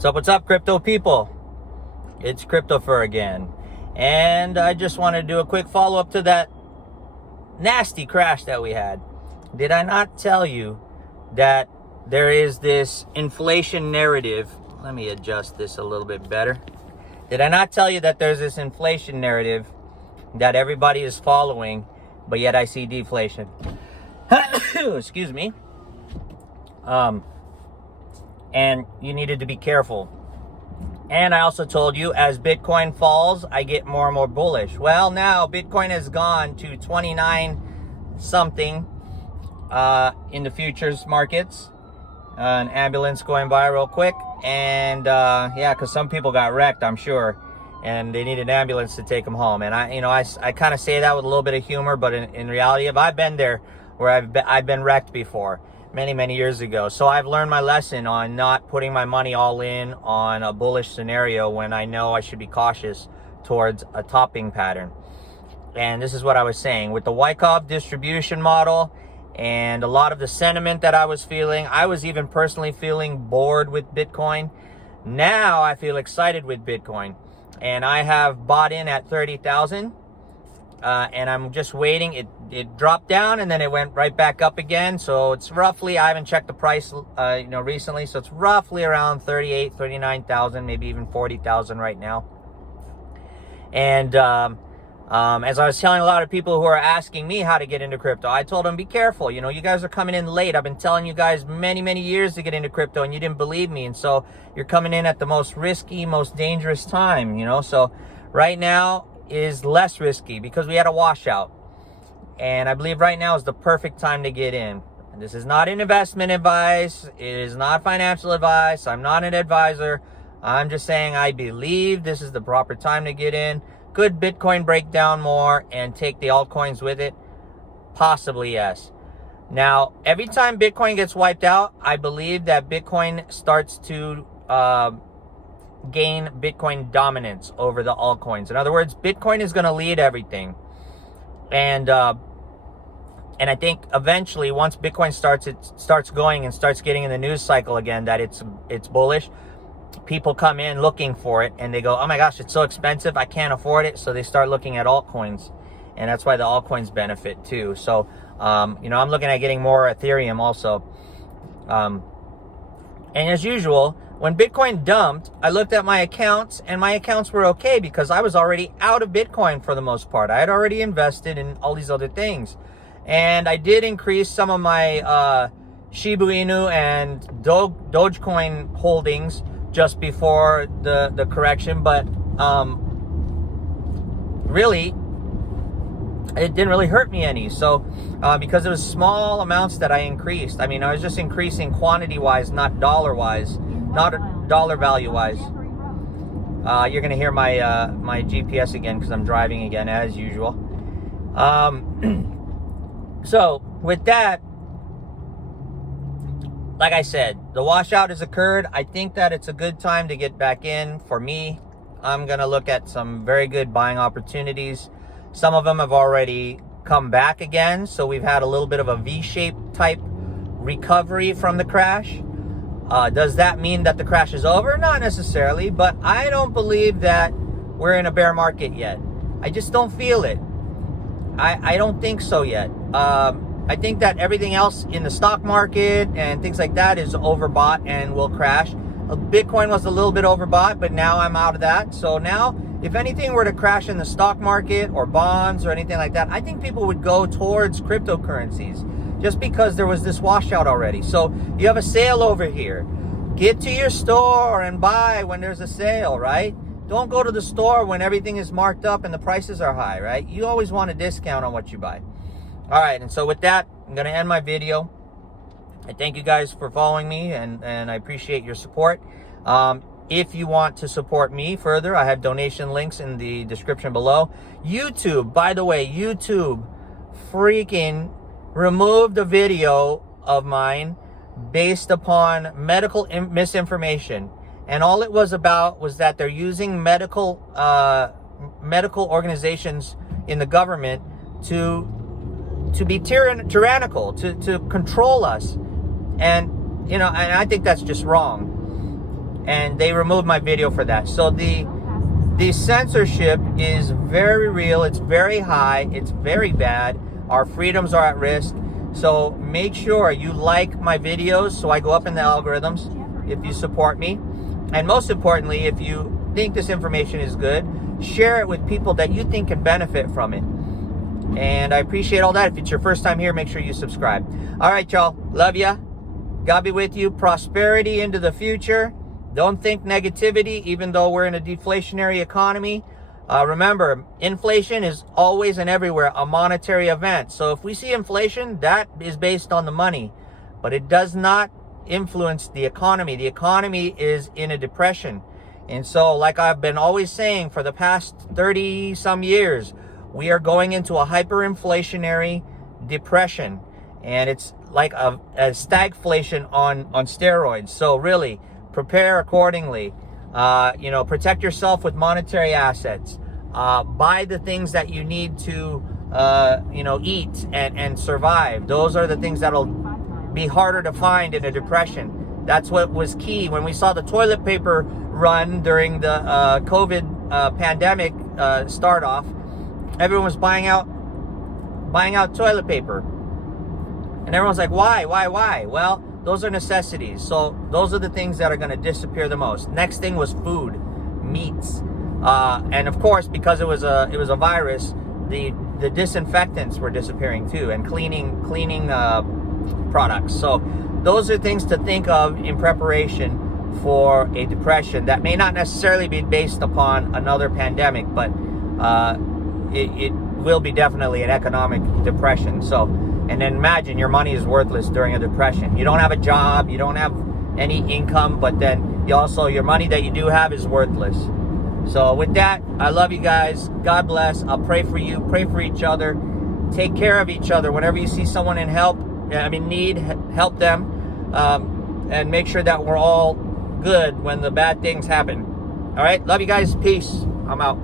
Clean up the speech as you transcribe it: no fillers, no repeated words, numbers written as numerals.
What's up, crypto people? It's CRYPTOPHER again. And I just want to do a quick follow-up to that nasty crash that we had. Did I not tell you that there is this inflation narrative? Let me adjust this a little bit better. Did I not tell you that there's this inflation narrative that everybody is following, but yet I see deflation? Excuse me. And you needed to be careful. And I also told you, as Bitcoin falls, I get more and more bullish. Well, now Bitcoin has gone to 29 something in the futures markets. An ambulance going by real quick. And yeah, because some people got wrecked, I'm sure. And they need an ambulance to take them home. And I kind of say that with a little bit of humor, but in reality, I've been there where I've been wrecked before. Many years ago. So I've learned my lesson on not putting my money all in on a bullish scenario when I know I should be cautious towards a topping pattern. And this is what I was saying with the Wyckoff distribution model and a lot of the sentiment that I was feeling. I was even personally feeling bored with Bitcoin. Now I feel excited with Bitcoin, and I have bought in at 30,000. And I'm just waiting. It dropped down and then it went right back up again. So it's roughly, I haven't checked the price, recently. So it's roughly around 38, 39,000, maybe even 40,000 right now. And, as I was telling a lot of people who are asking me how to get into crypto, I told them, be careful. You guys are coming in late. I've been telling you guys many years to get into crypto and you didn't believe me. And so you're coming in at the most risky, most dangerous time, So right now is less risky because we had a washout, and I believe right now is the perfect time to get in. And this is not an investment advice, it is not financial advice, I'm not an advisor. I'm just saying I believe this is the proper time to get in. Could Bitcoin break down more and take the altcoins with it? Possibly, yes. Now, every time Bitcoin gets wiped out, I believe that Bitcoin starts to gain Bitcoin dominance over the altcoins. In other words, Bitcoin is going to lead everything. And I think eventually, once Bitcoin starts going and starts getting in the news cycle again that it's bullish, people come in looking for it and they go, oh my gosh, it's so expensive, I can't afford it. So they start looking at altcoins, and that's why the altcoins benefit too. So I'm looking at getting more Ethereum also. And as usual, when Bitcoin dumped, I looked at my accounts, and my accounts were okay because I was already out of Bitcoin for the most part. I had already invested in all these other things. And I did increase some of my Shiba Inu and Dogecoin holdings just before the correction. But really, it didn't really hurt me any. So because it was small amounts that I increased. I mean, I was just increasing quantity-wise, not dollar-wise. Not dollar value-wise. You're going to hear my my GPS again because I'm driving again as usual. So with that, like I said, the washout has occurred. I think that it's a good time to get back in. For me, I'm going to look at some very good buying opportunities. Some of them have already come back again. So we've had a little bit of a V-shaped type recovery from the crash. Does that mean that the crash is over? Not necessarily, but I don't believe that we're in a bear market yet. I just don't feel it. I don't think so yet. I think that everything else in the stock market and things like that is overbought and will crash. Bitcoin was a little bit overbought, but now I'm out of that. So now, if anything were to crash in the stock market or bonds or anything like that, I think people would go towards cryptocurrencies, just because there was this washout already. So you have a sale over here. Get to your store and buy when there's a sale, right? Don't go to the store when everything is marked up and the prices are high, right? You always want a discount on what you buy. All right, and so with that, I'm going to end my video. I thank you guys for following me, and I appreciate your support. If you want to support me further, I have donation links in the description below. YouTube, by the way, YouTube freaking removed a video of mine based upon medical misinformation, and all it was about was that they're using medical organizations in the government to be tyrannical, to control us, and I think that's just wrong. and they removed my video for that. So the censorship is very real. It's very high. It's very bad. Our freedoms are at risk. So make sure you like my videos so I go up in the algorithms if you support me. And most importantly, if you think this information is good, share it with people that you think can benefit from it. And I appreciate all that. If it's your first time here, make sure you subscribe. All right, y'all. Love ya. God be with you. Prosperity into the future. Don't think negativity, even though we're in a deflationary economy. Remember, inflation is always and everywhere a monetary event. So if we see inflation, that is based on the money. But it does not influence the economy. The economy is in a depression. And so, like I've been always saying for the past 30 some years, we are going into a hyperinflationary depression. And it's like a stagflation on steroids. So really, prepare accordingly. Protect yourself with monetary assets. Buy the things that you need to, eat and survive. Those are the things that'll be harder to find in a depression. That's what was key. When we saw the toilet paper run during the COVID pandemic start off, everyone was buying out toilet paper. And everyone's like, why? Well, those are necessities. So those are the things that are going to disappear the most. Next thing was food, meats. And of course, because it was a virus, the disinfectants were disappearing too, and cleaning products. So those are things to think of in preparation for a depression that may not necessarily be based upon another pandemic, but it will be definitely an economic depression. So, and then imagine your money is worthless during a depression. You don't have a job, you don't have any income, but then your money that you do have is worthless. So with that, I love you guys. God bless. I'll pray for you. Pray for each other. Take care of each other. Whenever you see someone in need, help them. And make sure that we're all good when the bad things happen. All right? Love you guys. Peace. I'm out.